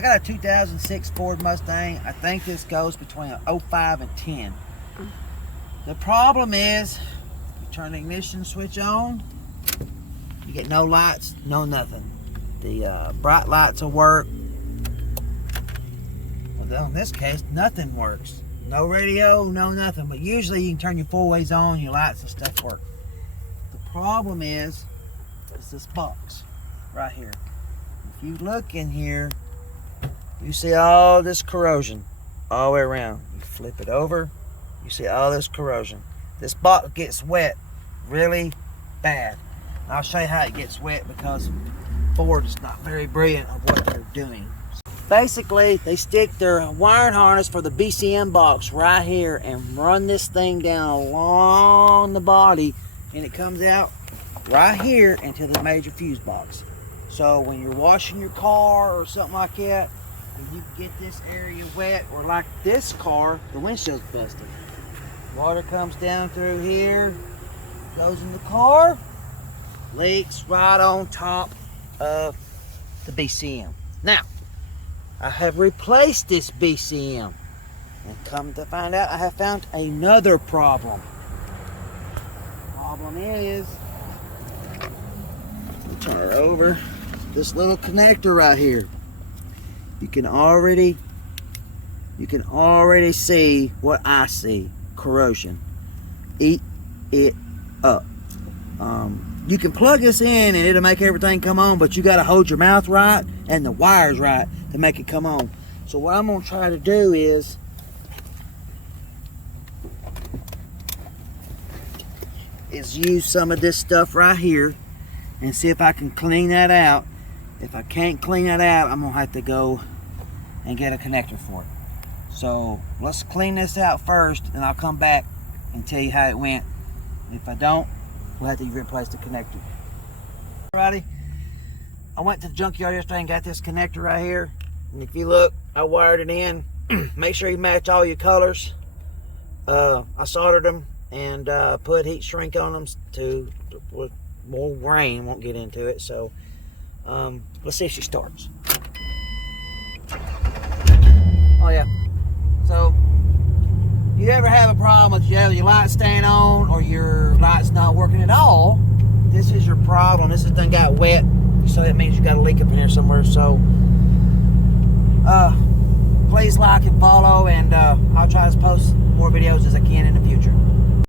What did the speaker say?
I got a 2006 Ford Mustang. I think this goes between an 05 and 10. The problem is, you turn the ignition switch on, you get no lights, no nothing. The bright lights will work. Well, in this case, nothing works. No radio, no nothing. But usually you can turn your four ways on, your lights and stuff work. The problem is this box right here. If you look in here, you see all this corrosion all the way around. You flip it over, you see all this corrosion. This box gets wet really bad. And I'll show you how it gets wet because Ford is not very brilliant of what they're doing. Basically, they stick their wiring harness for the BCM box right here and run this thing down along the body, and it comes out right here into the major fuse box. So when you're washing your car or something like that, and you get this area wet, or like this car, the windshield's busted. Water comes down through here, goes in the car, leaks right on top of the BCM. Now, I have replaced this BCM, and come to find out, I have found another problem. The problem is, turn her over, this little connector right here. You can already see what I see: corrosion. Eat it up. You can plug this in and it'll make everything come on, but you got to hold your mouth right and the wires right to make it come on. So what I'm going to try to do is use some of this stuff right here and see if I can clean that out. If I can't clean that out, I'm going to have to go and get a connector for it. So let's clean this out first, and I'll come back and tell you how it went. If I don't, we'll have to replace the connector. Alrighty, I went to the junkyard yesterday and got this connector right here. And if you look, I wired it in. Make sure you match all your colors. I soldered them and put heat shrink on them to more grain. Won't get into it. So let's see if she starts. Oh yeah. So if you ever have a problem with your lights staying on or your lights not working at all, this is your problem. This thing got wet, so that means you got a leak up in here somewhere. So please like and follow, and I'll try to post more videos as I can in the future.